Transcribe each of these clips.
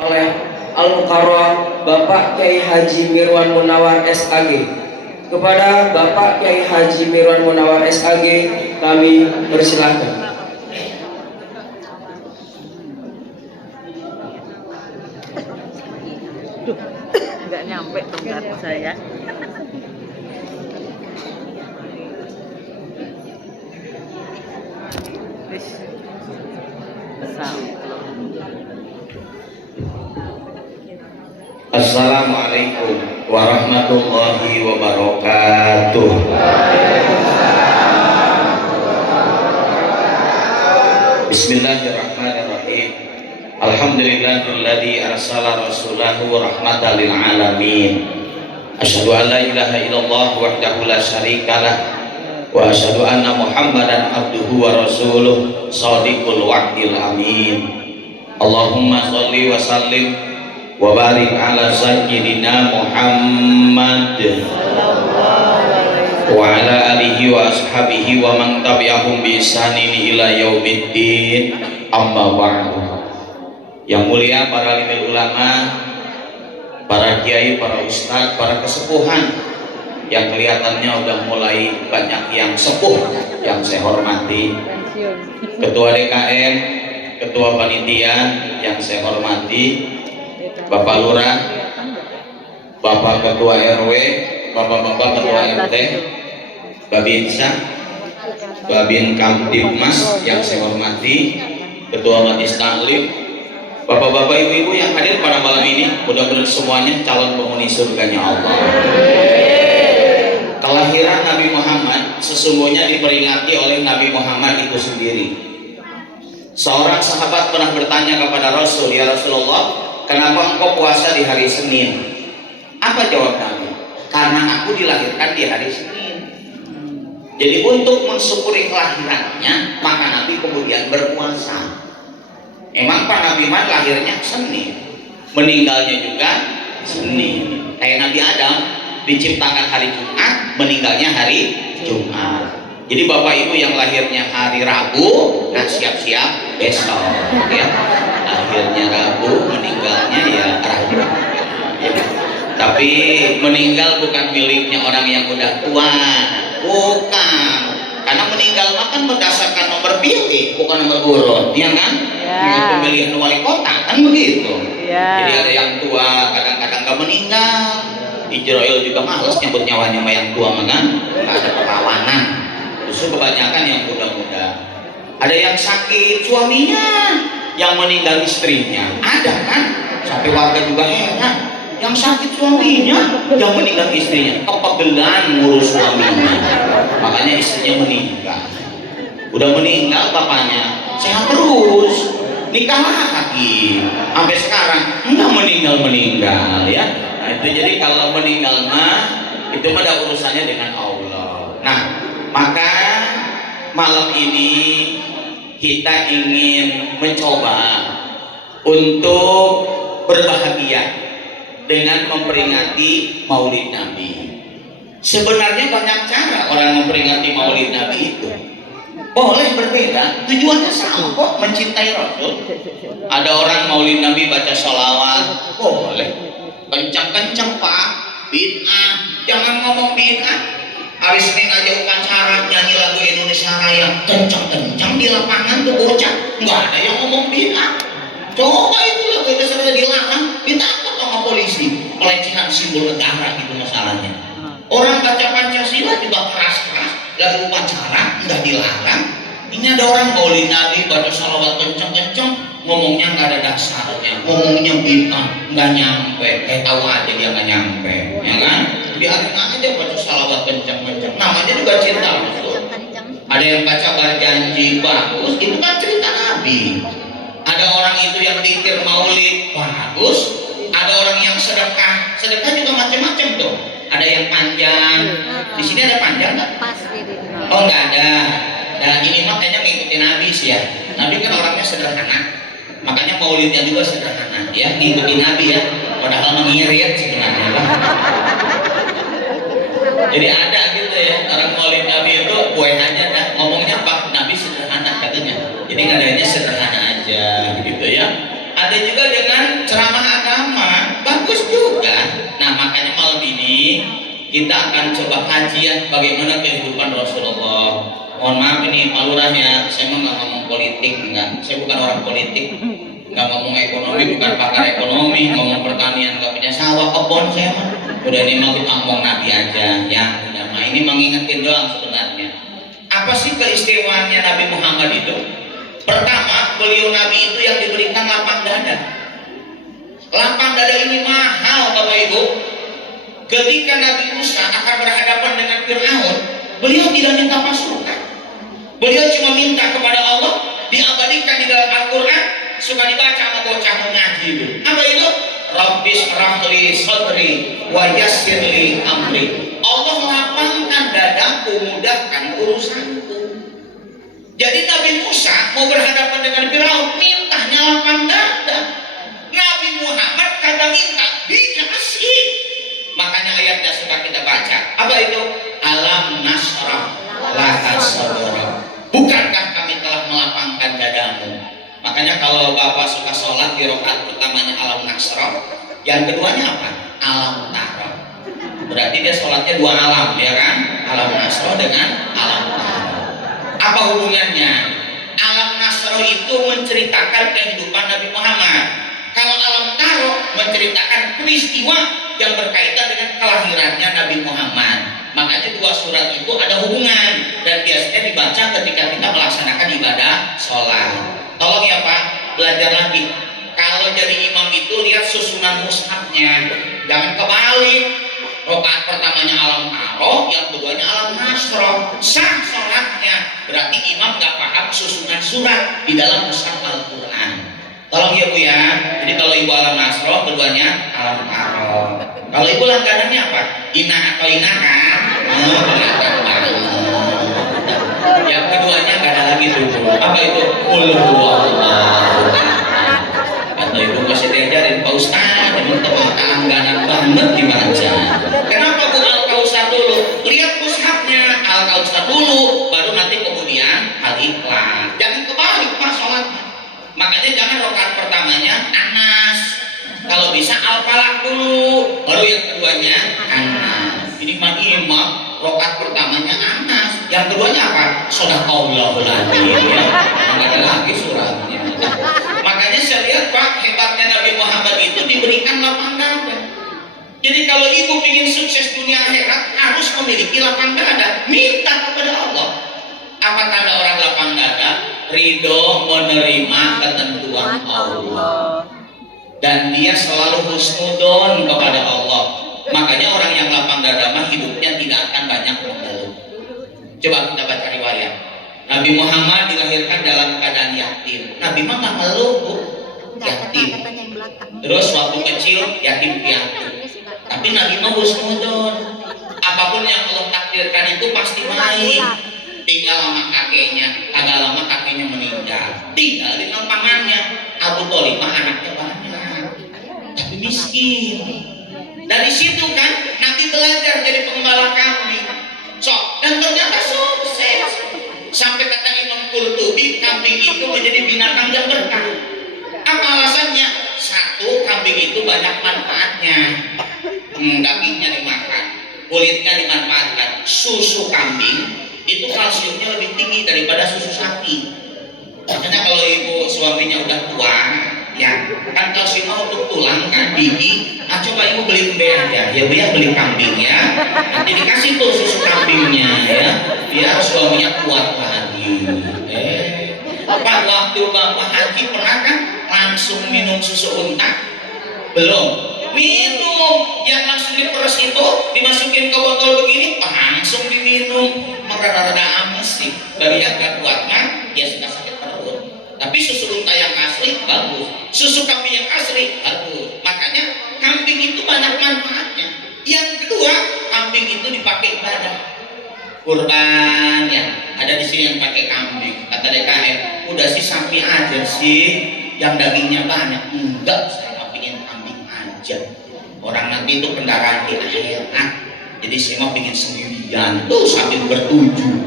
oleh Al-Mukarram Bapak Kiai Haji Mirwan Munawar SAG. Kepada Bapak Kiai Haji Mirwan Munawar SAG kami persilahkan. Nggak nyampe tongkat saya. Assalamualaikum warahmatullahi wabarakatuh. Bismillahirrahmanirrahim. Alhamdulillahilladzi arsala rasulahu rahmatan lil alamin. Asyhadu an la ilaha illallah wahdahu la syarikalah wa asyhadu anna Muhammadan abduhu wa rasuluh shadiqul wa'dil amin. Allahumma shalli wa sallim wa barik ala sayyidina Muhammad wa ala alihi wa ashabihi wa man tabi'ahum bi ihsanin ila yaumiddin. Amma ba'du. Yang mulia para alim ulama, para kiai, para ustadz, para kesepuhan yang kelihatannya udah mulai banyak yang sepuh yang saya hormati, ketua DKM, ketua panitia yang saya hormati, Bapak Lurah, Bapak Ketua RW, Bapak-bapak Ketua RT, Babinsa, Babin Kamtibmas yang saya hormati, Ketua Majelis Taklim, Bapak-bapak Ibu-ibu yang hadir pada malam ini, mudah-mudahan semuanya calon penghuni surganya Allah. Kelahiran Nabi Muhammad sesungguhnya diperingati oleh Nabi Muhammad itu sendiri. Seorang sahabat pernah bertanya kepada Rasul, "Ya Rasulullah, kenapa engkau puasa di hari Senin?" Apa jawab Nabi? "Karena aku dilahirkan di hari Senin." Jadi untuk mensyukuri kelahirannya, maka Nabi kemudian berpuasa. Emang Pak Nabi Muhammad lahirnya Senin, meninggalnya juga Senin. Kayak Nabi Adam diciptakan hari Jumat, meninggalnya hari Jumat. Jadi Bapak Ibu yang lahirnya hari Rabu, nah siap-siap besok ya. Lahirnya Rabu, meninggalnya ya Rabu ya. Tapi meninggal bukan miliknya orang yang udah tua, bukan. Karena meninggal makan berdasarkan nomor pilih, bukan nomor urut, ya kan? Dengan pemilihan wali kota kan begitu. Jadi ada yang tua kadang-kadang gak meninggal. Ijroil juga males nyebut nyawanya sama yang tua, kan? Gak ada perlawanan. Justru kebanyakan yang muda-muda. Ada yang sakit suaminya, yang meninggal istrinya. Ada kan? Sampai warga juga heran. Yang sakit suaminya, yang meninggal istrinya. Kepegelan ngurus suaminya. Makanya istrinya meninggal. Udah meninggal bapaknya, sehat terus. Nikah lagi. Sampai sekarang enggak meninggal ya. Nah itu jadi kalau meninggal mah itu mah ada urusannya dengan Allah. Nah, maka malam ini kita ingin mencoba untuk berbahagia dengan memperingati Maulid Nabi. Sebenarnya banyak cara orang memperingati Maulid Nabi itu. Boleh berbeda, tujuannya sama kok, mencintai Rasul. Ada orang Maulid Nabi baca sholawat, boleh. Kencang-kencang Pak, bid'ah. Jangan ngomong bid'ah. Hari Senin aja upacara nyanyi lagu Indonesia Raya, kencang-kencang di lapangan tuh bocah. Nggak ada yang ngomong bid'ah. Coba itu lagu itu sudah dilarang, ditangkap sama polisi. Pelecehan simbol negara gitu masalahnya. Orang baca Pancasila juga keras-keras, lagu upacara nggak dilarang. Ini ada orang Maulid Nabi baca salawat kencang-kencang, ngomongnya nggak ada dasarnya, ngomongnya bid'ah, nggak nyampe, kayak tahu aja dia nggak nyampe, ya kan? Biarin aja baca salawat kencang-kencang, namanya juga cinta Rasul. Ada yang baca berjanji bagus, itu kan cerita Nabi. Ada orang itu yang dikir Maulid bagus, ada orang yang sedekah, sedekah juga macam-macam tuh. Ada yang panjang, di sini ada panjang nggak? Oh nggak ada. Nah ini makanya mengikuti Nabi sih ya. Nabi kan orangnya sederhana, makanya Maulidnya juga sederhana ya, ngikuti Nabi ya. Padahal mengirit sebenarnya lah. Jadi ada gitu ya, orang Maulid Nabi itu kue aja dah, ngomongnya Pak Nabi sederhana katanya. Jadi ngadanya sederhana aja gitu ya. Ada juga dengan ceramah kita akan coba kajian bagaimana kehidupan Rasulullah. Mohon maaf ini Pak Lurah ya, saya nggak ngomong politik, enggak. Saya bukan orang politik, nggak ngomong ekonomi, bukan pakar ekonomi, ngomong pertanian, nggak punya sawah, kebun saya mah. Udah ini mau kita ngomong Nabi aja, ya. Udah mah ini mengingatkan doang sebenarnya. Apa sih keistimewaannya Nabi Muhammad itu? Pertama, beliau Nabi itu yang diberikan lapang dada. Lapang dada ini mahal Bapak Ibu. Ketika Nabi Musa akan berhadapan dengan Fir'aun, beliau tidak minta pasukan. Beliau cuma minta kepada Allah, diabadikan di dalam Al-Quran, suka dibaca sama bocah mengaji itu. Apa itu? Rabbis rahli sadri wa yassirli amri. Allah lapangkan dadaku, mudahkan urusanku. Jadi Nabi Musa mau berhadapan dengan Firaun, mintanya lapang dada. Nabi Muhammad kagak minta, dikasih. Makanya ayatnya suka kita baca. Apa itu? Alam nasrah laka sadrak. Bukankah kami telah melapangkan dadamu? Makanya kalau Bapak suka sholat di rakaat pertamanya alam nasrah, yang keduanya apa? Alam tarah. Berarti dia sholatnya dua alam, ya kan? Alam nasrah dengan alam tarah. Apa hubungannya? Alam nasrah itu menceritakan kehidupan Nabi Muhammad. Kalau alam tarah menceritakan peristiwa yang berkaitan dengan kelahirannya Nabi Muhammad. Makanya dua surat itu ada hubungan dan biasanya dibaca ketika kita melaksanakan ibadah sholat. Tolong ya Pak, belajar lagi. Kalau jadi imam itu lihat susunan mushafnya, jangan kebalik. Rakaat pertamanya alam taro, yang keduanya alam nasroh. Sah sholatnya, berarti imam gak paham susunan surat di dalam mushaf Al-Quran. Tolong ya Bu ya. Jadi kalau ibu alam nasroh, keduanya alam taro. Kalau ibu langganannya apa? Ina atau ina kan? Oh, kelihatan banget. Yang keduanya gak ada lagi tuh. Apa itu? Ulhuwallah. Atau ibu masih diajarin Pak Ustaz, teman-teman langganan banget dibaca. Kenapa Bu Al-Kausar dulu? Lihat mushafnya Al-Kausar dulu, baru nanti kemudian Al-Ikhlas. Jangan kebalik Pak sholatnya. Makanya jangan rakaat pertamanya Anas. Kalau bisa Al-Falaq dulu, baru yang keduanya Anas. Ini mah imam rakaat pertamanya Anas, yang keduanya apa? Shadaqallahul adzim. Ya, nggak ada lagi suratnya. Makanya saya lihat Pak, hebatnya Nabi Muhammad itu diberikan lapang dada. Jadi kalau ibu ingin sukses dunia akhirat harus memiliki lapang dada. Minta kepada Allah. Apa tanda orang lapang dada? Ridho menerima ketentuan Allah. Dan dia selalu husnudon kepada Allah. Makanya orang yang lapang dada mah hidupnya tidak akan banyak mengeluh. Coba kita baca riwayat. Nabi Muhammad dilahirkan dalam keadaan yatim. Nabi mah nggak ngeluh Bu, yatim. Terus waktu kecil yatim piatu. Tapi Nabi mah husnudon. Apapun yang Allah takdirkan itu pasti baik. Tinggal sama kakeknya, agak lama kakeknya meninggal. Tinggal di lapangannya. Abu Thalib mah anaknya banyak, tapi miskin. Dari situ kan nanti belajar jadi pengembala kambing. Dan ternyata sukses. Sampai kata Imam Qurtubi, kambing itu menjadi binatang yang berkah. Apa alasannya? Satu, kambing itu banyak manfaatnya. Dagingnya dimakan, kulitnya dimanfaatkan. Susu kambing itu kalsiumnya lebih tinggi daripada susu sapi. Makanya kalau ibu suaminya udah tua, ya kan kalsium untuk tulang kan, gigi. Nah coba ibu beli embe aja, ya Bu ya, beli kambing ya. Nanti dikasih tuh susu kambingnya ya, biar suaminya kuat lagi. Pak, waktu Bapak haji pernah kan langsung minum susu unta? Belum. Minum yang langsung diperes itu dimasukin ke botol begini langsung diminum. Rada-rada amis sih bagi yang gak kuat kan ya sudah sakit perut. Tapi susu unta yang asli bagus, susu kambing yang asli bagus. Makanya kambing itu banyak manfaatnya. Yang kedua, kambing itu dipakai ibadah kurban ya. Ada di sini yang pakai kambing, kata DKM udah sih sapi aja sih yang dagingnya banyak. Enggak, saya nggak pengen kambing aja. Orang nanti itu kendaraan di akhirat. Jadi saya mau bikin sendirian tuh sambil bertujuh.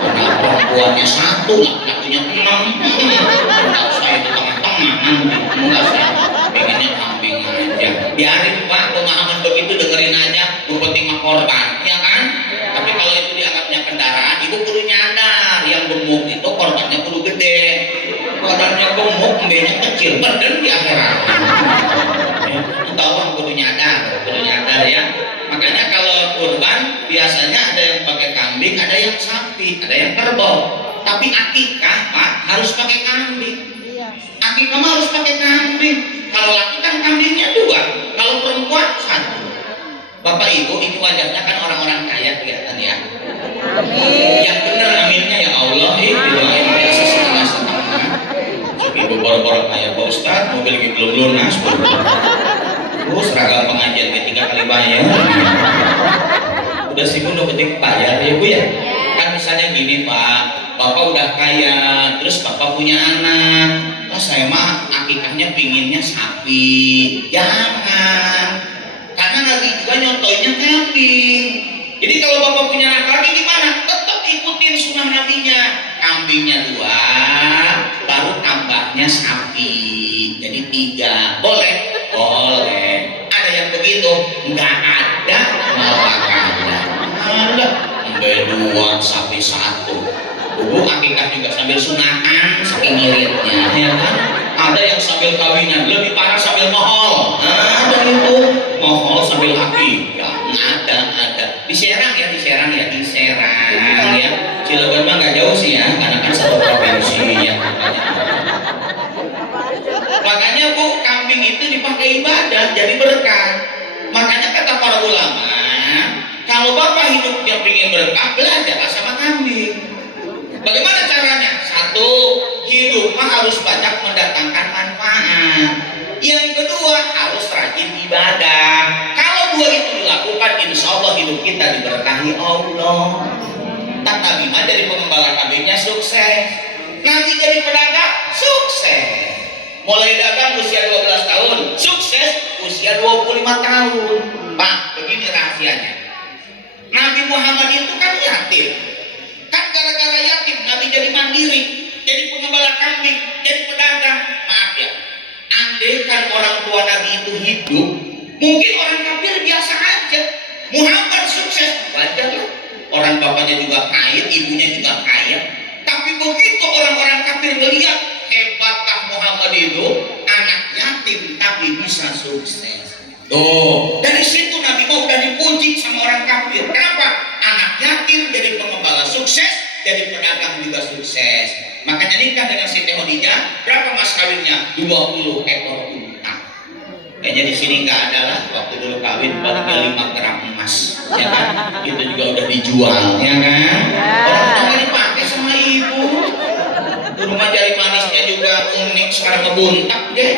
Anak perempuannya satu, laki-lakinya 6. Enggak, saya di tengah-tengah nanti. Enggak, saya pengennya kambing aja. Biarin Pak, pemahaman begitu dengerin aja. Yang penting mah korban. gemuk, embenya kecil, badan di akhirat. Entah orang kudu nyadar ya. Makanya kalau kurban biasanya ada yang pakai kambing, ada yang sapi, ada yang kerbau. Tapi akikah Pak harus pakai kambing. Akikah mah harus pakai kambing. Kalau laki kan kambingnya 2, kalau perempuan 1. Bapak Ibu, ini wajahnya kan orang-orang kaya kelihatan ya. Amin. Yang benar aminnya ya Allah, didoain biasa setengah-setengah. Ibu boro-boro kaya Pak Ustadz, mobil lagi belum lunas. Seragam pengajian ketiga kali bayar. Udah sih udah ketik bayar ya Bu ya. Kan misalnya gini Pak, Bapak udah kaya, terus Bapak punya anak. Oh saya mah akikahnya pinginnya sapi. Jangan. Karena Nabi juga nyontoinnya kambing. Jadi kalau Bapak punya anak lagi gimana? Tetap ikutin sunnah Nabinya. Kambingnya 2, baru tambahnya sapi. Jadi 3. Boleh? Boleh. Ada yang begitu? Enggak ada, malah ada. Ada. 2, sapi 1. Bu akikah juga sambil sunatan, saking ngiritnya, ya kan? Ada yang sambil kawinnya, lebih parah sambil mohol. Ada itu, mohol sambil akikah. Ada. Di Serang ya. Cilegon mah nggak jauh sih ya, karena kan satu provinsi ya. Makanya Bu, kambing itu dipakai ibadah, jadi berkah. Makanya kata para ulama, kalau Bapak hidupnya ingin berkah, belajarlah sama kambing. Bagaimana caranya? 1, hidup harus banyak mendatangkan manfaat. Yang kedua, harus rajin ibadah. Kalau 2 itu dilakukan, insya Allah hidup kita diberkahi Allah. Tak Nabi mah jadi pengembala kambingnya sukses. Nanti jadi pedagang sukses. Mulai dagang usia 12 tahun, sukses usia 25 tahun. Pak, begini rahasianya. Nabi Muhammad itu kan yatim. Kan gara-gara yatim Nabi jadi mandiri, jadi pengembala kambing, jadi pedagang. Maaf ya, andai kan orang tua Nabi itu hidup, mungkin orang kafir biasa aja. Muhammad sukses, wajarlah. Orang bapaknya juga kaya, ibunya juga kaya. Tapi begitu orang-orang kafir melihat hebatkah Muhammad itu, anak yatim tapi bisa sukses. Tuh, dari situ Nabi mau udah dipuji sama orang kafir. Kenapa? Anak yatim jadi pengembala sukses, jadi pedagang juga sukses. Makanya nikah dengan Siti Khadijah, berapa mas kawinnya? 20 ekor unta. Kayaknya di sini nggak ada lah, waktu dulu kawin paling 5 gram emas, ya kan? Itu juga udah dijual, ya kan? Orang udah dipakai sama ibu. Rumah jari manisnya juga unik, sekarang ngebuntak deh.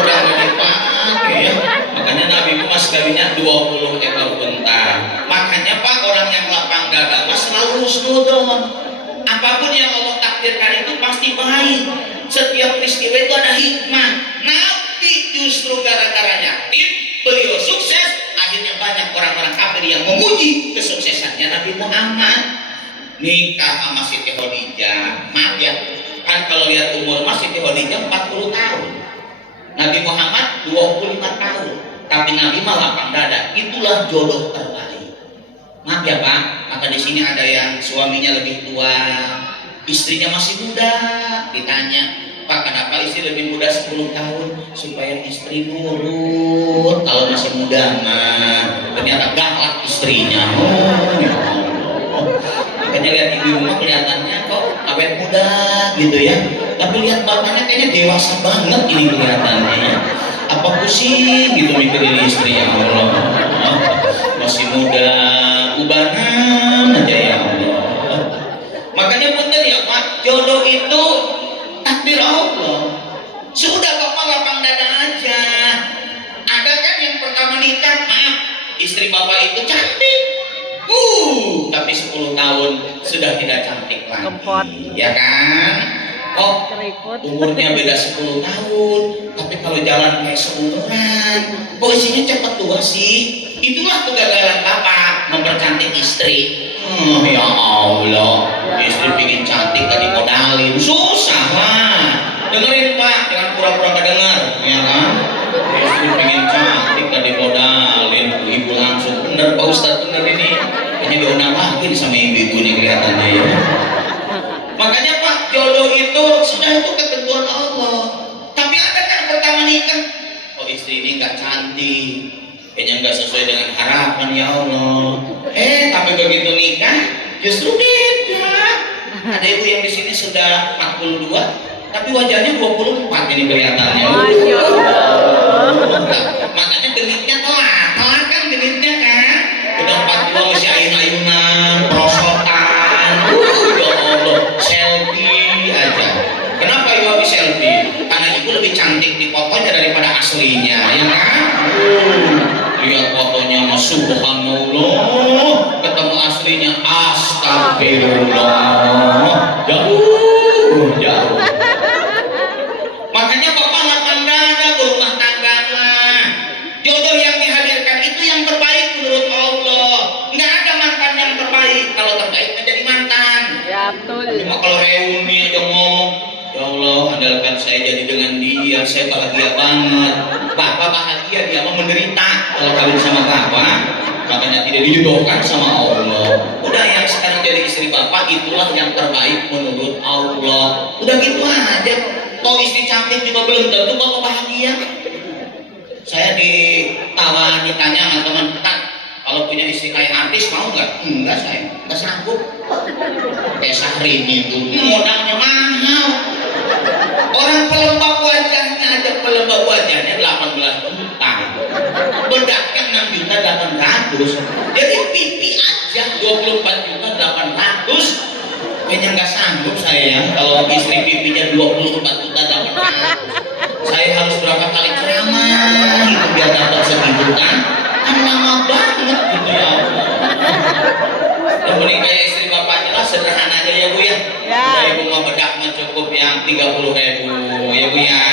Udah nggak dipakai ya. Makanya Nabi mas kawinnya 20 ekor unta. Makanya Pak, orang yang lapang dada mas selalu husnudon. Apapun yang Allah takdirkan itu pasti baik. Setiap peristiwa itu ada hikmah. Nabi justru gara-gara yatim beliau sukses, akhirnya banyak orang-orang kafir yang memuji kesuksesannya Nabi Muhammad. Nikah sama Siti Khadijah, maaf ya, kan kalau lihat umur Mas Siti Khadijah 40 tahun, Nabi Muhammad 25 tahun, tapi Nabi mah lapang dada. Itulah jodoh terbaik. Maaf ya Pak, maka di sini ada yang suaminya lebih tua, istrinya masih muda. Ditanya, Pak kenapa istri lebih muda 10 tahun? Supaya istri nurut. Kalau masih muda mah ternyata galak istrinya. Oh ya Allah. Makanya lihat di rumah kelihatannya kok awet muda gitu ya. Tapi lihat bapaknya kayaknya dewasa banget ini kelihatannya. Apa pusing gitu mikirin istri, ya Allah. Masih muda, ubahan aja ya Allah. Makanya bener ya Pak, jodoh itu takdir Allah. Sudah Bapak lapang dada aja. Ada kan yang pertama nikah, maaf, istri Bapak itu cantik. Tapi 10 tahun sudah tidak cantik lagi. Kempot. Ya kan? Oh, umurnya beda 10 tahun, tapi kalau jalan kayak seumuran, kok isinya cepat tua sih? Itulah kegagalan Bapak mempercantik istri. Ya Allah, istri pingin cantik gak dimodalin, susah lah. Dengerin Pak, jangan pura-pura gak denger, ya kan? Istri pingin cantik gak dimodalin, ibu langsung bener Pak Ustadz, bener ini. Kayaknya diundang lagi sama ibu-ibu nih kelihatannya ya. Makanya Pak, jodoh itu sudah itu ketentuan Allah. istri ini nggak cantik, kayaknya nggak sesuai dengan harapan ya Allah. Tapi begitu nikah justru beda. Ada ibu yang di sini sudah 42, tapi wajahnya 24 ini kelihatannya. Masya Allah. Makanya genitnya telat kan genitnya kan. Udah 42 masih ayun-ayunan, prosotan. Ya Allah, selfie aja. Kenapa ibu habis selfie? Karena ibu lebih cantik di fotonya daripada aslinya, ya kan? Lihat fotonya, subhanallah, ketemu aslinya, astagfirullah, jauh. Makanya bapak lapang dada berumah tangga mah. Jodoh yang dihadirkan itu yang terbaik menurut Allah. Nggak ada mantan yang terbaik. Kalau terbaik menjadi mantan. Ya betul. Cuma kalau reuni aja ngomong, ya Allah, andalkan saya jadi dengan dia, saya bahagia banget. Bapak bahagia, dia mau menderita kalau kawin sama bapak. Makanya tidak dijodohkan sama Allah. Udah yang sekarang jadi istri bapak, itulah yang terbaik menurut Allah. Udah gitu aja. Kalau istri cantik juga belum tentu bapak bahagia. Saya ditanya sama teman, "Kak, kalau punya istri kayak artis mau nggak?" "Enggak, saya nggak sanggup." Kayak Syahrini itu modalnya mahal. Orang pelembab wajahnya aja, pelembab wajahnya 18 juta. Bedaknya 6 juta 800. Jadi pipi aja 24 juta 800. Kayaknya nggak sanggup saya kalau istri pipinya 24 juta 800. Saya harus berapa kali ceramah itu biar dapat segitu kan lama banget gitu ya Allah. Yang menikah istri bapaknya lah sederhana aja ya Bu ya. Dari ibu mau bedak mah cukup yang 30.000 ya Bu ya.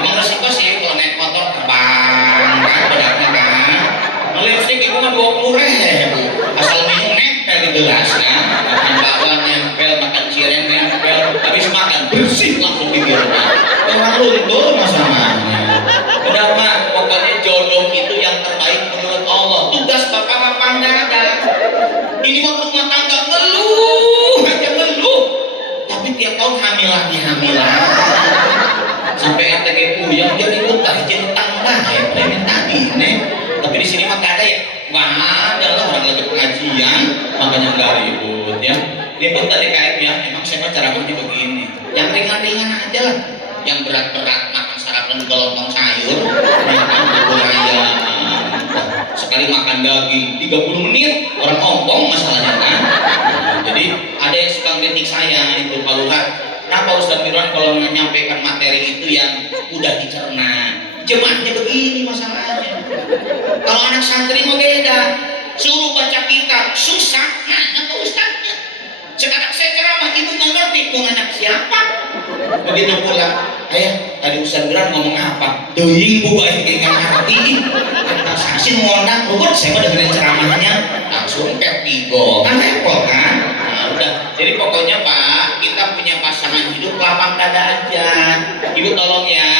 Emang resiko sih kalau naik motor terbang kan bedaknya kan. Kalau lipstick ibu mah 20.000. Asal minum nempel di gelas kan. Makan bawang nempel, makan cireng nempel, habis makan bersih langsung bibirnya. Orang luntur masalahnya. Kenapa? Pokoknya jodoh itu yang terbaik menurut Allah. Tugas bapak lapang dada. Ini waktu rumah tangga ngeluh aja ngeluh. Tapi tiap tahun hamil lagi. Sampai RTG puyeng jadi utah jadi tambah ya pengen tadi nih. Tapi di sini mah gak ada ya. Gak ada lah orang lagi pengajian, makanya nggak ribut ya. Ribut tadi kayak ya. Emang saya ceramahnya begini. Yang ringan-ringan aja lah. Yang berat-berat makan sarapan gelombang sayur, makan bubur ayam, sekali makan daging 30 menit orang ompong masalahnya kan. Jadi ada yang suka kritik saya itu Pak Lurah, kenapa Ustadz Mirwan kalau menyampaikan materi itu yang udah dicerna, jemaahnya begini masalahnya. Kalau anak santri mau beda, suruh baca kitab susah, nanya ke ustadznya. Sekarang saya ceramah ibu nggak ngerti mau anak siapa. Begitu pula, ayah tadi Ustaz Biran ngomong apa? Deing bu baik dengan hati. Kata saksi mondang, ruput saya mau dengerin ceramahnya langsung ketigo. Kan repot kan? Nah, udah. Jadi pokoknya Pak, kita punya pasangan hidup lapang dada aja. Ibu tolong ya.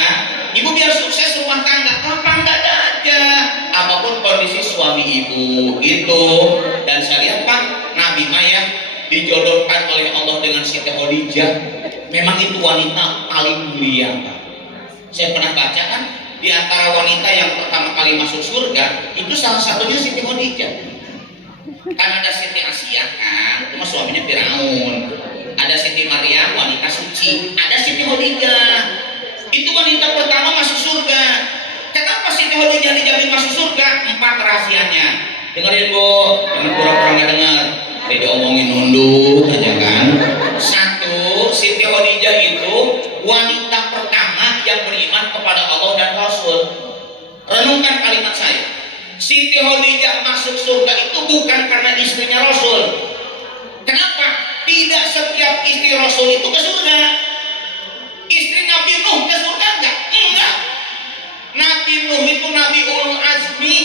Ibu biar sukses rumah tangga, lapang dada aja. Apapun kondisi suami ibu itu. Dan saya lihat Pak, Nabi Maya dijodohkan oleh Allah dengan Siti Khadijah. Memang itu wanita paling mulia Pak. Saya pernah baca kan, di antara wanita yang pertama kali masuk surga itu salah satunya Siti Khadijah. Kan ada Siti Asia kan, itu mah suaminya Firaun. Ada Siti Maryam, wanita suci. Ada Siti Khadijah. Itu wanita pertama masuk surga. Kenapa Siti Khadijah dijamin masuk surga? 4 rahasianya. Dengerin Bu, jangan pura-pura nggak dengar. Jadi omongin nunduk aja kan. 1, Siti Khadijah itu wanita pertama yang beriman kepada Allah dan Rasul. Renungkan kalimat saya. Siti Khadijah masuk surga itu bukan karena istrinya Rasul. Kenapa? Tidak setiap istri Rasul itu ke surga. Istri Nabi Nuh ke surga enggak? Enggak. Nabi Nuh itu Nabi Ulul Azmi.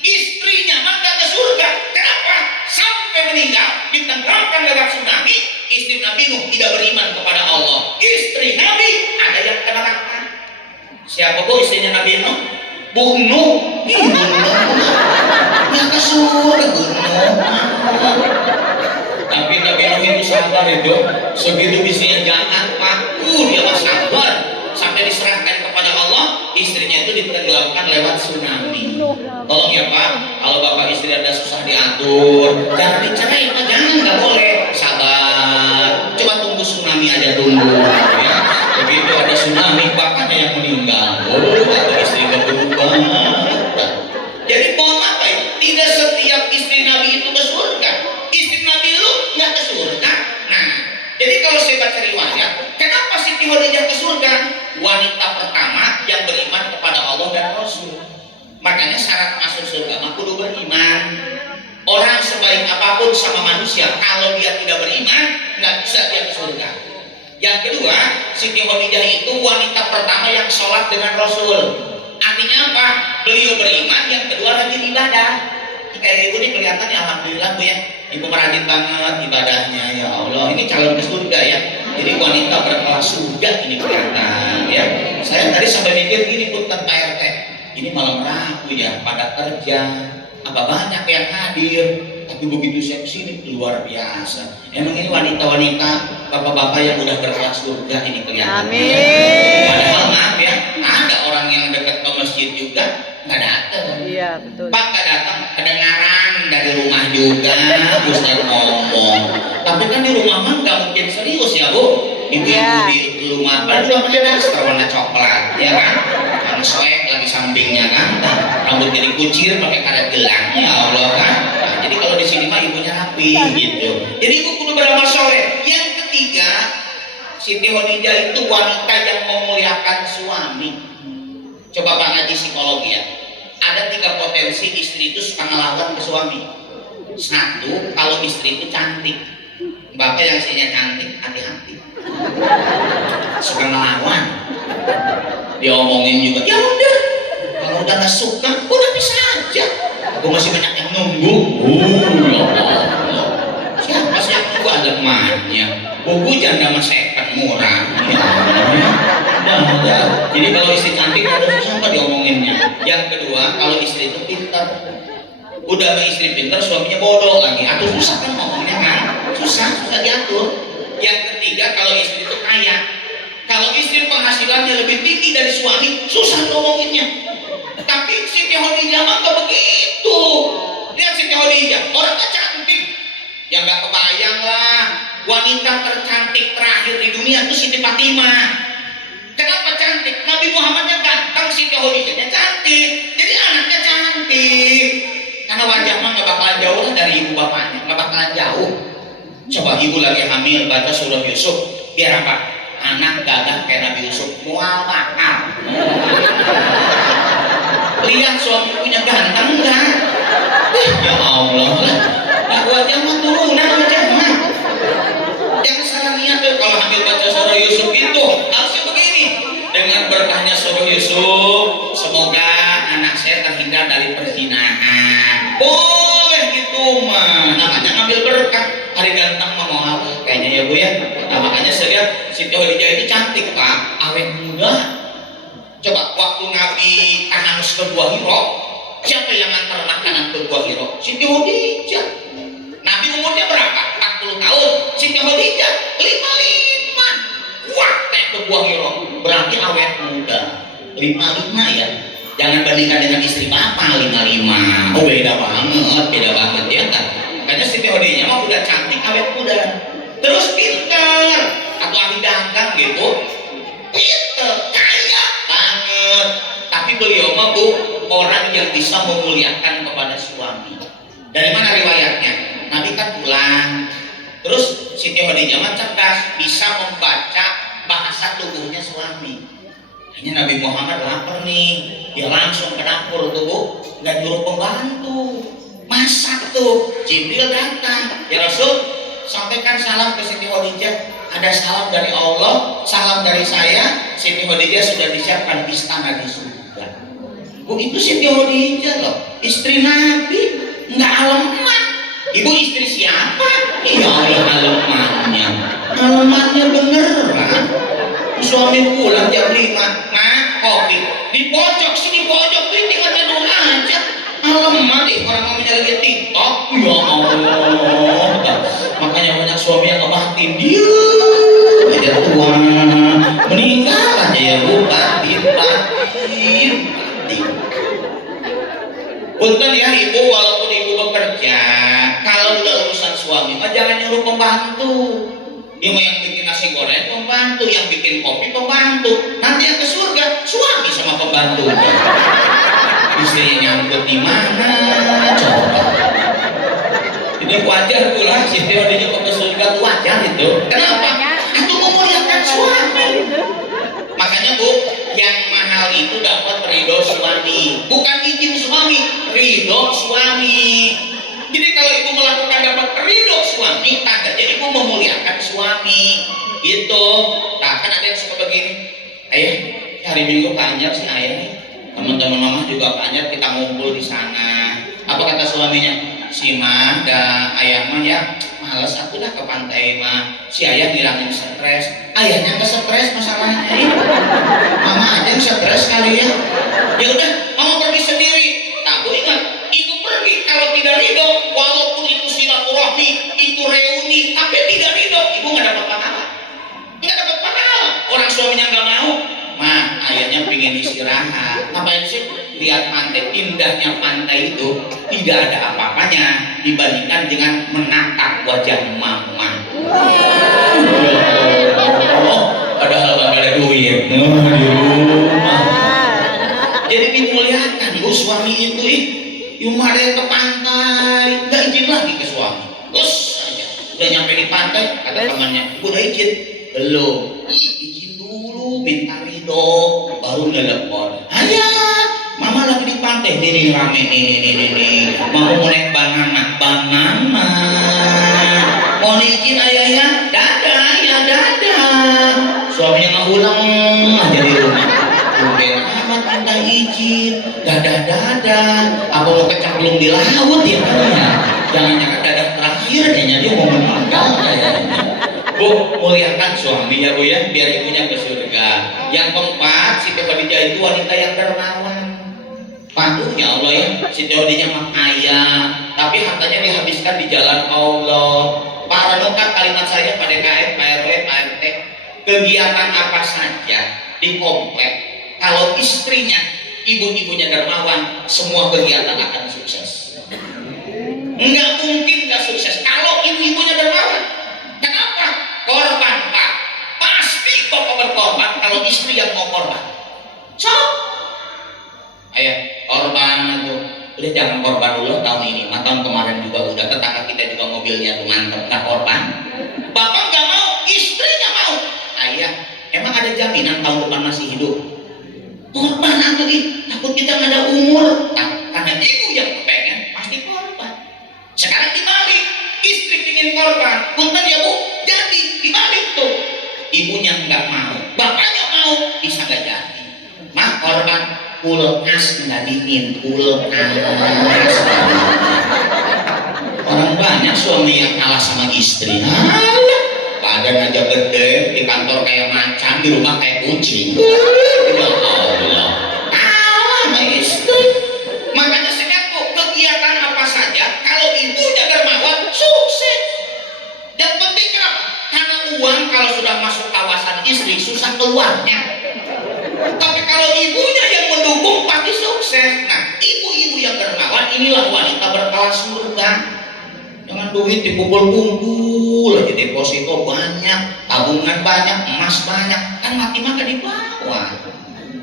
Istrinya maka ke surga. Kenapa? Sampai meninggal ditenggelamkan lewat tsunami. Istri Nabi Nuh tidak beriman kepada Allah. Istri Nabi ada yang ke neraka. Siapa Bu istrinya Nabi Nuh? Bu Nuh. Bu Nuh. Nggak ke surga Bu Nuh. Tapi Nabi Nuh itu sabar itu. Segitu istrinya jahat Pak. Dia mah sabar. Sampai sudah diserahkan kepada Allah, istrinya itu ditenggelamkan lewat tsunami. Tolong ya Pak, kalau bapak istri ada susah diatur, jangan dicerai, Pak. Jangan, nggak boleh. Sabar, coba tunggu tsunami aja dulu. Ya. Begitu ada tsunami, bapaknya yang meninggal. Atau istri nggak berubah. Jadi mohon maaf ya, tidak setiap istri Nabi itu ke surga. Istri Nabi lu nggak ke surga. Nah, jadi kalau saya baca riwayat, kenapa Siti Khadijah ke surga? Wanita pertama yang beriman kepada Allah dan Rasul. Makanya syarat masuk surga mah kudu beriman. Orang sebaik apapun sama manusia, kalau dia tidak beriman, nggak bisa dia ke surga. Yang kedua, Siti Khadijah itu wanita pertama yang sholat dengan Rasul. Artinya apa? Beliau beriman, yang kedua rajin ibadah. Kayak ibu ini kelihatannya alhamdulillah Bu ya, ibu merajin banget ibadahnya, ya Allah, ini calon ke surga ya. Jadi wanita berkelas surga ini kelihatan ya. Saya tadi sampai mikir gini Bu, tentang RT, ini malam Rabu ya, pada kerja, apa banyak yang hadir, tapi begitu saya kesini luar biasa. Emang ini wanita-wanita, bapak-bapak yang udah berkelas surga ini kelihatan. Amin. Padahal maaf ya, ada orang yang dekat ke masjid juga nggak datang. Iya, betul. Pak nggak datang, kedengaran dari rumah juga Ustaz ngomong. Tapi kan di rumah mah nggak mungkin serius ya Bu. Ibu-ibu di rumah, padahal rumahnya daster warna coklat, ya kan? Yang soek lagi sampingnya kan, rambut jadi kucir pakai karet gelang, ya Allah kan? Nah, jadi kalau di sini mah ibunya rapi gitu. Jadi ibu kudu beramal soleh. Yang ketiga, Siti Khadijah itu wanita yang memuliakan suami. Coba Pak ngaji psikologi ya. Ada 3 potensi istri itu suka ngelawan ke suami. 1, kalau istri itu cantik. Bapak yang istrinya cantik, hati-hati. Suka ngelawan. Diomongin juga, ya udah. Kalau udah nggak suka, udah bisa aja. Aku masih banyak yang nunggu. Ya Allah. Siapa sih yang nunggu ada temannya? Buku janda mas second murah. Ya. Jadi kalau istri cantik harus susah diomonginnya. Yang kedua, kalau istri itu pintar. Udah istri pintar, suaminya bodoh lagi. Aduh susah kan ngomongnya kan? Susah diatur. Yang ketiga, kalau istri itu kaya. Kalau istri penghasilannya lebih tinggi dari suami, susah ngomonginnya. Tapi Siti Khadijah mah gak begitu. Lihat Siti Khadijah, orangnya cantik. Ya gak kebayang lah, wanita tercantik terakhir di dunia itu Siti Fatimah. Kenapa cantik? Nabi Muhammadnya ganteng, Siti Khadijahnya cantik. Jadi anaknya cantik. Karena wajah mah gak bakalan jauh dari ibu bapaknya, gak bakalan jauh. Coba ibu lagi hamil baca surah Yusuf, biar apa? Anak gagah kayak Nabi Yusuf, mual bakal. Lihat suami punya ganteng enggak? Ya Allah lah. Nah wajah mah turunan wajah mah. Jangan salah niat tuh kalau hamil baca surah Yusuf itu harusnya begini. Dengan berkahnya surah Yusuf, semoga anak saya terhindar dari perzinahan. Boleh gitu mah. Namanya ngambil berkah. Hari ganteng mah mau apa? Kayaknya ya Bu ya. Nah makanya saya lihat Siti Khadijah itu cantik Pak, awet muda. Coba waktu Nabi Ananus ke Gua Hiro, siapa yang ngantar makanan ke Gua Hiro? Siti Khadijah. Nabi umurnya berapa? 40 tahun. Siti Khadijah 55. Wah, ke Gua Hiro. Berarti awet muda. 55 ya. Jangan bandingkan dengan istri Bapak 55. Oh beda banget ya kan. Makanya Siti Khadijah mah udah cantik, awet muda. Terus pinter atau ahli dagang gitu. Pinter, kaya banget. Tapi beliau mah Bu, orang yang bisa memuliakan kepada suami. Dari mana riwayatnya? Nabi kan pulang. Terus Siti Khadijah mah cerdas, bisa membaca bahasa tubuhnya suami. Akhirnya Nabi Muhammad lapar nih, dia langsung ke dapur tuh Bu, nggak nyuruh pembantu. Masak tuh, Jibril datang, ya Rasul, sampaikan salam ke Siti Khadijah. Ada salam dari Allah, salam dari saya. Siti Khadijah sudah disiapkan istana di surga. Bu, itu Siti Khadijah loh, istri Nabi, nggak aleman. Ibu istri siapa? Iya alemannya. Alemannya beneran. Suami pulang jam 5, Mak, kopi. Di pojok sini, pojok tuh tinggal duduk aja. Aleman nih, orang ngomongnya lagi TikTok. Ya Allah. Makanya banyak suami yang ngebatin dia aja tua meninggal aja ya Bu. Punten ya ibu, walaupun ibu bekerja, kalau udah urusan suami mah jangan nyuruh pembantu. Dia mah yang bikin nasi goreng pembantu, yang bikin kopi pembantu. Nanti yang ke surga suami sama pembantu. Istrinya nyambut di mana? Coba. Itu wajar pula si Teo dijemput ke surga itu wajar itu. Kenapa? Itu memuliakan suami. Makanya Bu, yang mahal itu dapat ridho suami, bukan izin suami, ridho suami. Jadi kalau ibu melakukan dapat ridho suami, tandanya ibu memuliakan suami. Gitu. Nah kan ada yang suka begini, ayah hari Minggu panjang sih ayah nih, teman-teman mama juga panjang, kita ngumpul di sana. Apa kata suaminya? Si mah dan ayah mah ya males aku dah ke pantai mah, si ayah ngilangin stres, ayahnya nggak stres masalahnya, mama aja yang stres kali ya. Ya udah, mama pergi sendiri. Aku ingat, ibu pergi kalau tidak ridho, walaupun itu silaturahmi, itu reuni, tapi tidak ridho, ibu nggak dapat pahala, nggak dapat pahala. Orang suaminya nggak mau, mah ayahnya pengen istirahat, ngapain sih? Lihat pantai, indahnya pantai itu tidak ada apa-apanya dibandingkan dengan menatap wajah mama. Oh, padahal nggak ada duit di rumah. Jadi dimuliakan bu suami itu, cuma ada yang ke pantai, nggak izin lagi ke suami. Terus aja, udah nyampe di pantai, kata temannya, udah izin? Belum. Izin dulu, minta ridho, baru telepon. Ayah. Mama lagi di pantai, nih rame nih, mau naik banana, mau izin ayahnya, dadah, ya dadah. Suaminya nggak ulang aja di rumah. Udah amat minta izin, dadah. Apa mau kecemplung di laut ya katanya? Jangan-jangan dadah terakhir kayaknya dia mau meninggal kayaknya. Bu, muliakan suami ya bu ya, biar ibunya ke surga. Yang keempat, Siti Khadijah itu wanita yang dermawan. Patuh ya Allah ya, si Teodinya mah kaya, tapi hartanya dihabiskan di jalan Allah. Para renungkan kalimat saya pada KF, KRW, KRT, kegiatan apa saja di komplek, kalau istrinya, ibu-ibunya dermawan, semua kegiatan akan sukses. Nggak mungkin nggak sukses kalau ibu-ibunya dermawan. Kenapa? Korban Pak, pasti bapak berkorban kalau istri yang mau korban. So, ayah korban itu udah jangan korban dulu tahun ini, tahun kemarin juga udah, tetangga kita juga mobilnya tuh mantep nggak korban. Bapak nggak mau, istrinya mau. Ayah, emang ada jaminan tahun depan masih hidup? Korban aku takut kita nggak ada umur. Nah, karena ibu yang kepengen pasti korban. Sekarang dibalik, istri ingin korban, punten ya bu, jadi dibalik tuh. Ibunya nggak mau, bapaknya mau, bisa nggak jadi. Mah korban kulkas nggak dingin, kulkas. Orang banyak suami yang kalah sama istri. Badan aja gede, di kantor kayak macan, di rumah kayak kucing. Ya Allah, kalah sama istri. Makanya saya tuh kegiatan apa saja, kalau ibunya dermawan, sukses. Yang penting kenapa? Karena uang kalau sudah masuk kawasan istri susah keluarnya. Tapi kalau ibunya yang mendukung pasti sukses. Nah, ibu-ibu yang dermawan inilah wanita berkelas surga. Jangan duit dikumpul-kumpul aja, deposito banyak, tabungan banyak, emas banyak, kan mati maka dibawa.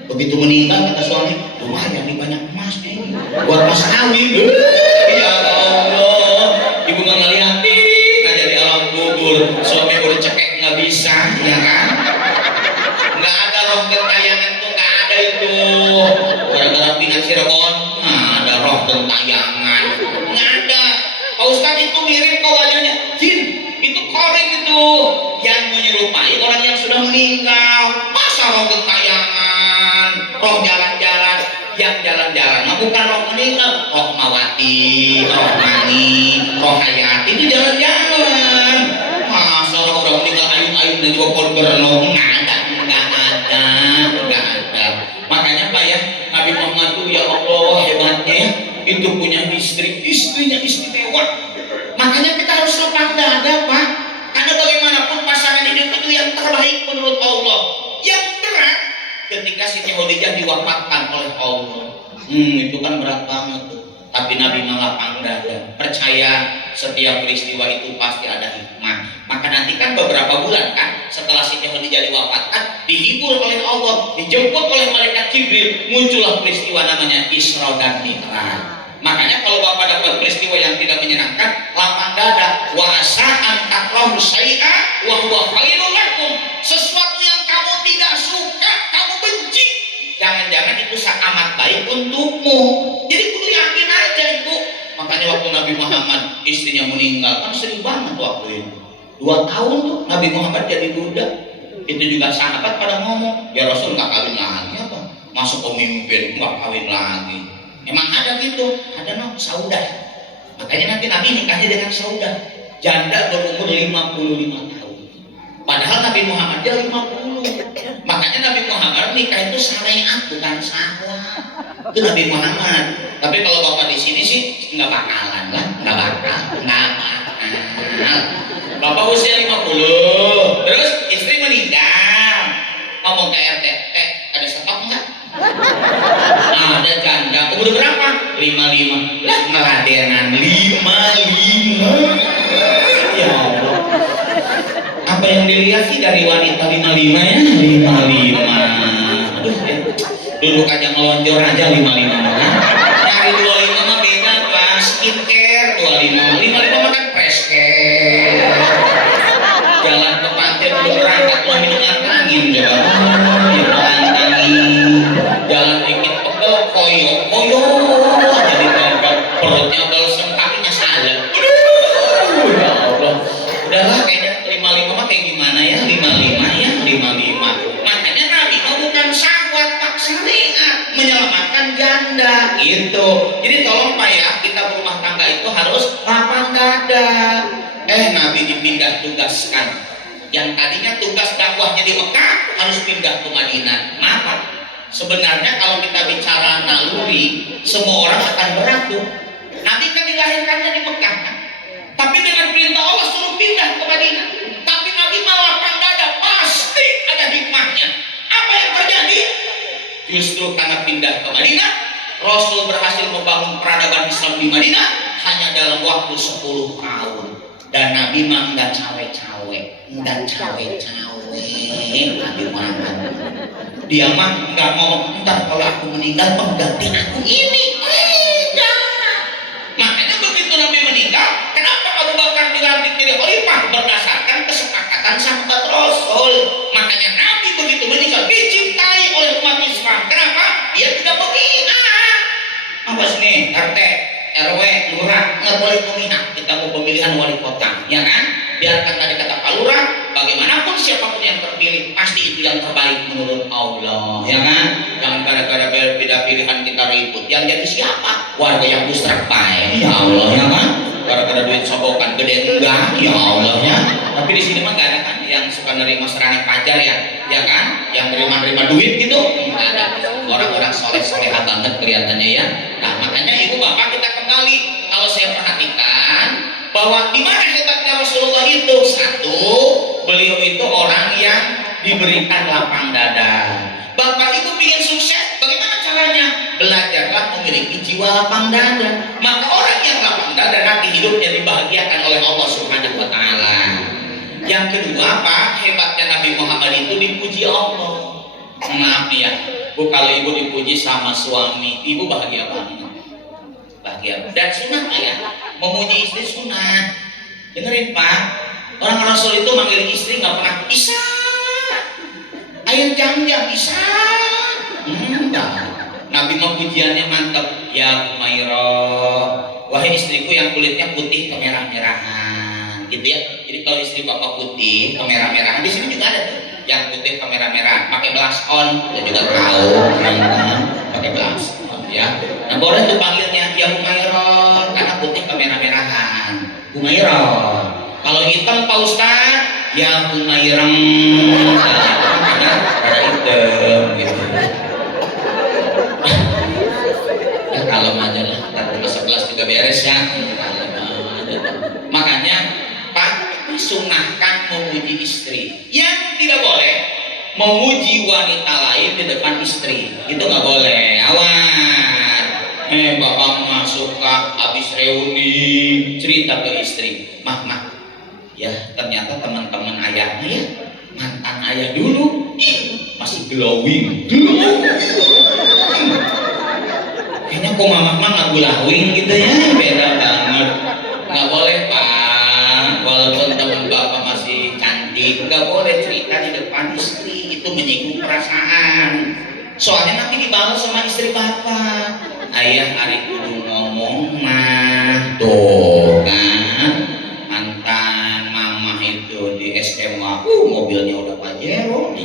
Begitu meninggal kata suami, lumayan nih banyak emas nih, buat mas kawin. Ya Allah, ibu nggak ngeliatin aja di alam kubur, suami udah cekek nggak bisa, ya kan? Nggak ada roh gentayangan tuh, nggak ada itu. Gara-gara pindah Cirebon, nah ada roh gentayangan, nggak ada. Pak Ustadz itu mirip kok wajahnya, jin, itu korek itu yang menyerupai orang yang sudah meninggal. Masa roh gentayangan, roh jalan-jalan, yang jalan-jalan, nah bukan roh meninggal, roh mawati, roh mani, roh hayati itu jalan-jalan. Masa roh udah meninggal ayun-ayun dan juga pohon berenung, nggak ada. Makanya Pak ya, Nabi Muhammad itu ya Allah hebatnya ya, itu punya istrinya istimewa. Makanya kita harus lapang dada Pak, karena bagaimanapun pasangan hidup itu yang terbaik menurut Allah. Yang berat ketika Siti Khadijah diwafatkan oleh Allah. Itu kan berat banget tuh. Tapi Nabi melapang dada, percaya setiap peristiwa itu pasti ada hikmah. Maka nanti kan beberapa bulan kan setelah Siti Khadijah diwafatkan, dihibur oleh Allah, dijemput oleh malaikat Jibril, muncullah peristiwa namanya Isra dan Mi'raj. Makanya kalau Bapak dapat peristiwa yang tidak menyenangkan, lapang dada. Wa asa'an takrahu syai'a wa huwa khairul lakum. Sesuatu yang kamu tidak suka, kamu benci, jangan-jangan itu amat baik untukmu. Jadi kudu yakin aja ibu. Makanya waktu Nabi Muhammad istrinya meninggal, kan sedih banget waktu itu. 2 tahun tuh Nabi Muhammad jadi duda. Itu juga sahabat pada ngomong, ya Rasul nggak kawin lagi apa? Masuk pemimpin nggak kawin lagi. Emang ada gitu, ada Saudah. Makanya nanti Nabi nikahnya dengan Saudah, janda berumur 55 tahun. Padahal Nabi Muhammad dia 50. Makanya Nabi Muhammad nikah itu syariat bukan syahwat. Itu Nabi Muhammad. Tapi kalau Bapak di sini sih nggak bakalan lah, nggak bakal. Bapak usia 50, terus istri meninggal, ngomong ke RT, ada stok nggak? Ada janda, umur berapa? 55. Lah ngeladenan 55. Ya Allah. Apa yang dilihat sih dari wanita 55 ya? 55. Aduh ya. Duduk aja ngelonjor aja 55 mah. Nyari 25 mah beda lah, skincare 25. 55 mah kan fresh care. Jalan ke pantai belum berangkat mau minum angin coba. Jalan dikit pegel koyo jadi tempat perutnya balsem kakinya salah. Ya Allah, udahlah kayaknya 55 mah kayak gimana ya, 55 ya 55. Makanya Nabi mah bukan syahwat, pak, syariat menyelamatkan janda gitu. Jadi tolong Pak ya, kita berumah tangga itu harus lapang dada. Nabi dipindah tugaskan, yang tadinya tugas dakwahnya di Mekah harus pindah ke Madinah. Maaf, sebenarnya kalau kita bicara naluri, semua orang akan berat tuh. Nabi kan dilahirkannya di Mekah kan? Tapi dengan perintah Allah suruh pindah ke Madinah. Tapi Nabi mau lapang dada, pasti ada hikmahnya. Apa yang terjadi? Justru karena pindah ke Madinah, Rasul berhasil membangun peradaban Islam di Madinah hanya dalam waktu 10 tahun. Dan Nabi mah nggak cawe-cawe, Nabi Muhammad. Dia mah nggak mau ntar kalau aku meninggal pengganti aku ini. Jangan. Makanya begitu Nabi meninggal, kenapa Abu Bakar dilantik jadi khalifah berdasarkan kesepakatan sahabat Rasul. Makanya Nabi begitu meninggal dicintai oleh umat Islam. Kenapa? Dia tidak memihak. Apa sih RT, RW, lurah nggak boleh memihak. Kita mau pemilihan wali kota, ya kan? Biarkan tadi kata Pak Lurah, bagaimanapun siapapun yang terpilih pasti itu yang terbaik menurut Allah, ya kan? Jangan gara-gara beda pilihan kita ribut. Yang jadi siapa? Warga yang busrak baik, ya Allah, ya kan? Gara-gara duit sobokan gede enggak, ya Allah ya. Tapi di sini mah nggak ada kan yang suka nerima serani pajar ya kan? Yang nerima duit gitu, nggak ada. Orang-orang soleh-soleha banget kelihatannya ya. Nah makanya ibu bapak kita kembali, kalau saya perhatikan bahwa di mana hebatnya Rasulullah itu, satu, beliau itu orang yang diberikan lapang dada. Bapak itu ingin sukses, bagaimana caranya? Belajarlah memiliki jiwa lapang dada. Maka orang yang lapang dada nanti hidupnya dibahagiakan oleh Allah Subhanahu wa Ta'ala. Yang kedua, Pak, hebatnya Nabi Muhammad itu dipuji Allah. Maaf ya, Bu, kalau ibu dipuji sama suami, ibu bahagia banget. Bahagia. Dan sunnah ya, memuji istri sunnah. Dengerin Pak, orang Rasul itu manggil istri nggak pernah Isa, ayat jam-jam Isa. Nabi mau pujiannya mantap. Ya Umairah, wahai istriku yang kulitnya putih kemerah-merahan, gitu ya. Jadi kalau istri bapak putih kemerah-merahan, di sini juga ada tuh yang putih kemerah-merahan, pakai blush on, kita juga tahu, pakai blush on ya. Nah boleh tuh panggilnya ya Umairah karena putih kemerah-merahan. Umairah. Kalau hitam Pak Ustaz, ya Umairah karena ada hitam gitu. Ya kalau aja lah, tapi 11 juga beres ya. Makanya Pak, disunahkan memuji istri. Yang tidak boleh memuji wanita lain di depan istri, itu nggak boleh. Awas, suka habis reuni cerita ke istri, mah ya ternyata teman-teman ayahnya ya mantan ayah dulu masih glowing. Kayaknya kok mama nggak glowing gitu ya, beda banget. Nggak boleh pak, walaupun teman bapak masih cantik, nggak boleh cerita di depan istri, itu menyinggung perasaan. Soalnya nanti dibalas sama istri bapak. Ayah hari kudu ngomong mah tuh kan, mantan mama itu di SMA, mobilnya udah Pajero,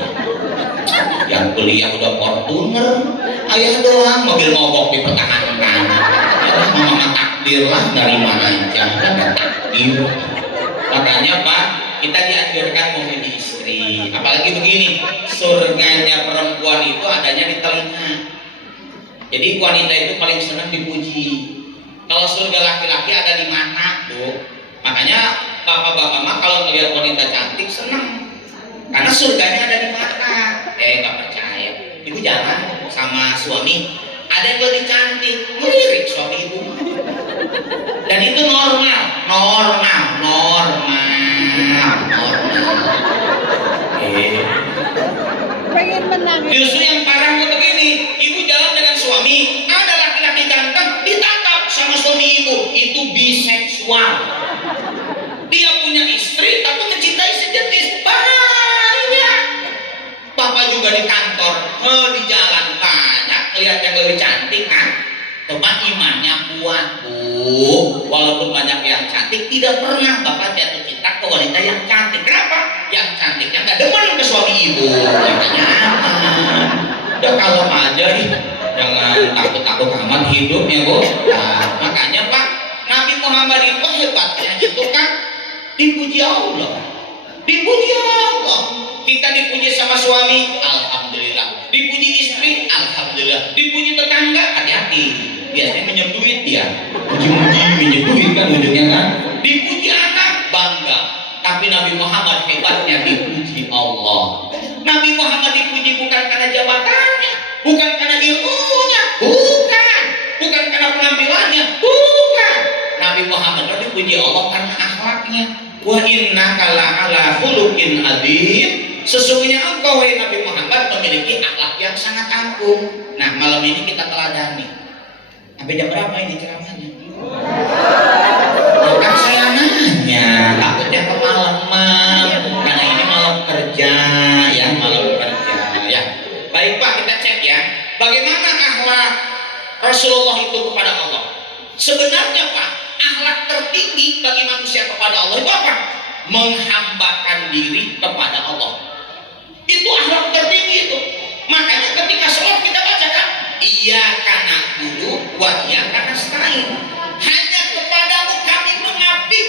yang kuliah udah Fortuner, ayah doang mobil mogok dipertahankan. Ya mama takdir lah dari mana aja, kan takdir. Makanya pak, kita dianjurkan memilih istri, apalagi begini, surganya perempuan itu adanya di telinga. Jadi wanita itu paling senang dipuji. Kalau surga laki-laki ada di mata tuh. Makanya bapak-bapak mah kalau melihat wanita cantik senang, karena surganya ada di mata. Nggak percaya, ibu jalan sama suami, ada yang lebih cantik, lirik suami ibu. Dan itu normal. Pengen menang. Justru yang parah tuh begini, ibu jalan dengan suami, ada laki-laki ganteng ditangkap sama suami ibu, itu biseksual. Dia punya istri tapi mencintai sejenis, banyak. Bapak juga di kantor, di jalan banyak lihat yang lebih cantik kan? Coba imannya kuat bu, walaupun banyak yang cantik, tidak pernah bapak jatuh cinta ke wanita yang cantik. Kenapa? Yang cantiknya nggak demen ke suami ibu, makanya udah kalem aja nih, jangan takut-takut amat hidupnya bu. Nah, makanya pak, Nabi Muhammad itu hebatnya itu kan dipuji Allah. Kita dipuji sama suami, alhamdulillah. Dipuji istri, alhamdulillah. Dipuji tetangga, hati-hati, biasanya minjem duit dia, muji-muji minjem duit kan ujungnya kan. Dipuji anak, bangga. Tapi Nabi Muhammad hebatnya dipuji Allah. Nabi Muhammad dipuji bukan karena jabatannya, bukan karena ilmunya, bukan karena penampilannya, bukan. Nabi Muhammad dipuji Allah karena akhlaknya. Wa innaka la'ala khuluqin adzim. Sesungguhnya engkau wahai Nabi Muhammad memiliki akhlak yang sangat agung. Nah, malam ini kita teladani. Sampai jam berapa ini ceramahnya? Bukan saya nanya, takutnya kemalaman karena ini malam kerja ya. Baik Pak, kita cek ya. Bagaimana akhlak Rasulullah itu kepada Allah? Sebenarnya Pak, akhlak tertinggi bagi manusia kepada Allah itu apa? Menghambakan diri kepada Allah. Itu akhlak tertinggi itu. Makanya ketika sholat kita bacakan iyyaka na'budu wa iyyaka nasta'in. Hanya kepadamu kami mengabdi,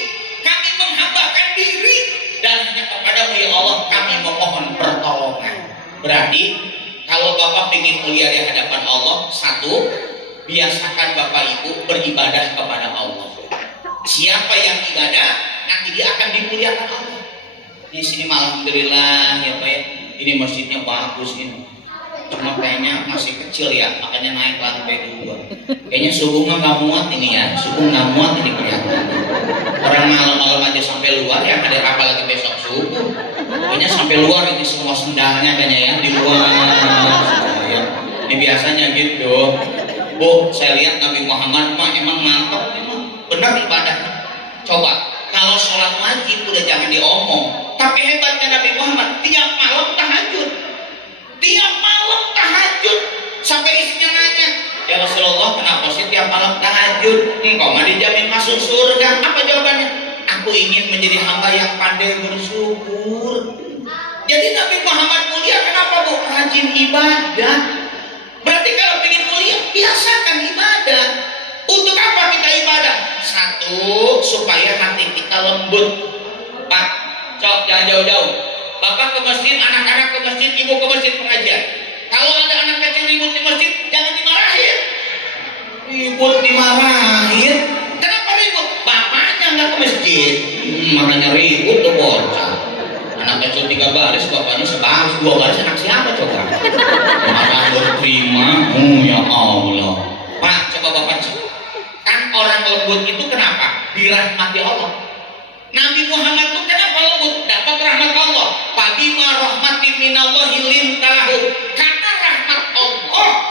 kami menghambakan diri, dan hanya kepadamu ya Allah kami memohon pertolongan. Berarti kalau Bapak ingin mulia di hadapan Allah, satu, biasakan Bapak Ibu beribadah kepada Allah. Siapa yang ibadah, nanti dia akan dimuliakan Allah. Di sini alhamdulillah ya Pak ya, ini masjidnya bagus ini. Cuma kayaknya masih kecil ya, makanya naik lantai 2. Kayaknya subuh nggak muat ini ya, subuh nggak muat ini kelihatan. Orang malam-malam aja sampai luar ya, ada apa lagi besok subuh? Kayaknya sampai luar ini semua sendalnya kayaknya ya, di luar. Ya. Ini biasanya gitu. Bu, saya lihat Nabi Muhammad emang mantap, emang benar ibadahnya. Coba, kalau sholat wajib udah jangan diomong. Tapi hebatnya Nabi Muhammad, tiap malam tahajud. Sampai istrinya nanya, ya Rasulullah kenapa sih tiap malam tahajud? Engkau mah dijamin masuk surga. Apa jawabannya? Aku ingin menjadi hamba yang pandai bersyukur. Jadi Nabi Muhammad mulia kenapa bu? Rajin ibadah. Berarti kalau ingin mulia, biasakan ibadah. Untuk apa kita ibadah? Satu, supaya hati kita lembut. Pak, cok jangan jauh-jauh. Bapak ke masjid, anak-anak ke masjid, ibu ke masjid pengajian. Kalau ada anak kecil ribut di masjid, jangan dimarahin. Ribut dimarahin. Kenapa ribut? Bapaknya nggak ke masjid. Makanya ribut tuh bocah. Anak kecil 3 baris, bapaknya sebaris, 2 baris, anak siapa coba? Marah berterima, ya Allah. Pak, coba bapak cek. Kan dirahmati Allah. Nabi Muhammad itu kenapa lembut? Dapat rahmat Allah. Fabima rahmatin minallahi lintalahu